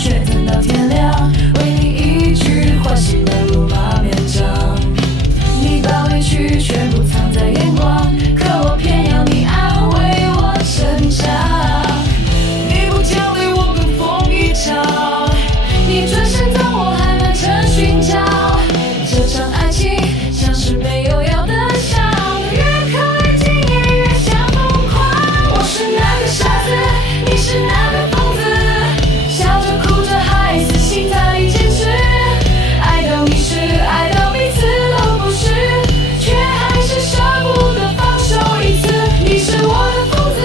却等到天亮，为你一句话洗了戎马绵长。你把委屈全部藏在眼光，可我偏要你安慰我成长。你不奖励我跟风一场，你转身当我还满城寻找。这场爱情像是没有药的伤，越靠越近也越想疯狂。我是那个傻子，你是那个疯子，笑着哭着还死心塌地坚持，爱到迷失，爱到彼此都不是，却还是舍不得放手一次。你是我的疯子，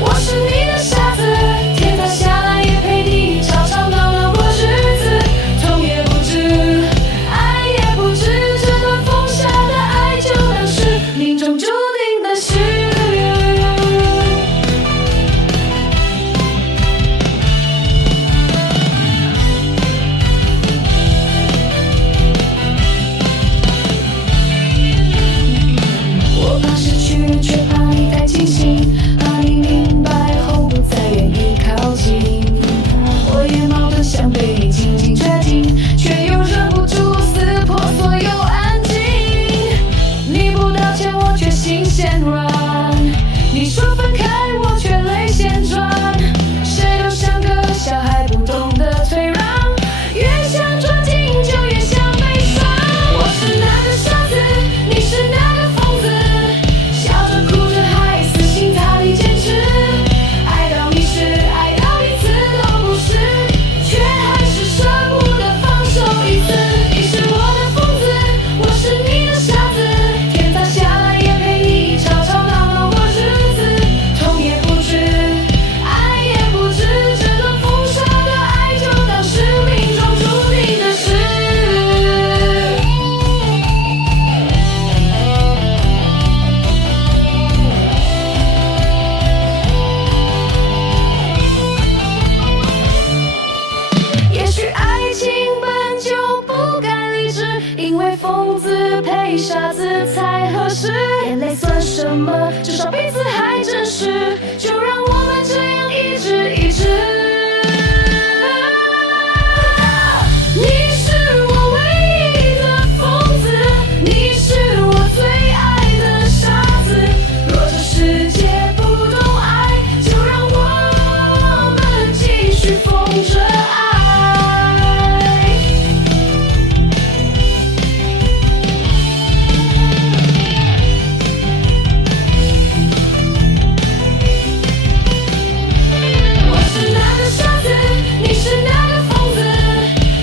我是你的傻子，天塌下来也陪你吵吵闹闹过日子，痛也不知，爱也不知，这段风沙的爱就当是命中注定的事。我怕失去，却怕你太清醒，怕你明白后不再愿意靠近。我也冒着想被你紧紧抓紧，却又忍不住撕破所有安静。你不道歉，我却心先软；你说分开，我却泪先转。谁都像个小孩，不懂得退让，越想抓紧就越想被伤。我是那个傻子，你是那个疯子，笑着哭着还死心塌地坚持，爱到迷失，爱到彼此都不是，却还是舍不得放手一次。你是我的疯子，我是你的傻子，天塌下来也陪你吵吵闹闹过日子，痛也不知，爱也不知，这段风沙的爱就当是命中注定的事。也许爱情本就不该理智，因为疯子配傻子才合适。眼泪算什么？至少彼此还真实，就让我们这样一直一直。你是我唯一的疯子，你是我最爱的傻子。若这世界不懂爱，就让我们继续疯着爱。我是那个傻子，你是那个疯子，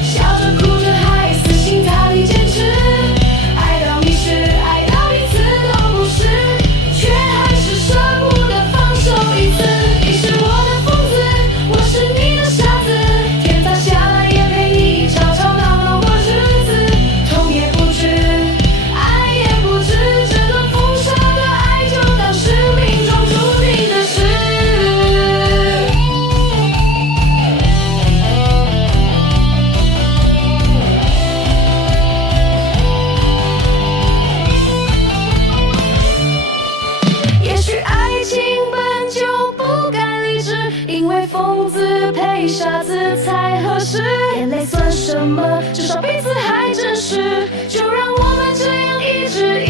笑着哭着还死心塌地坚持，爱到迷失，爱到彼此都不是，却还是舍不得放手一次。你是我的疯子，我是你的傻子，天塌下来也陪你吵吵闹闹过日子，痛也不知，爱也不知，这段风沙的爱就当是命中注定的事。也许爱情本就不该理智，因为疯子配傻子才合适。眼泪算什么？至少彼此还真实，就让我们这样一直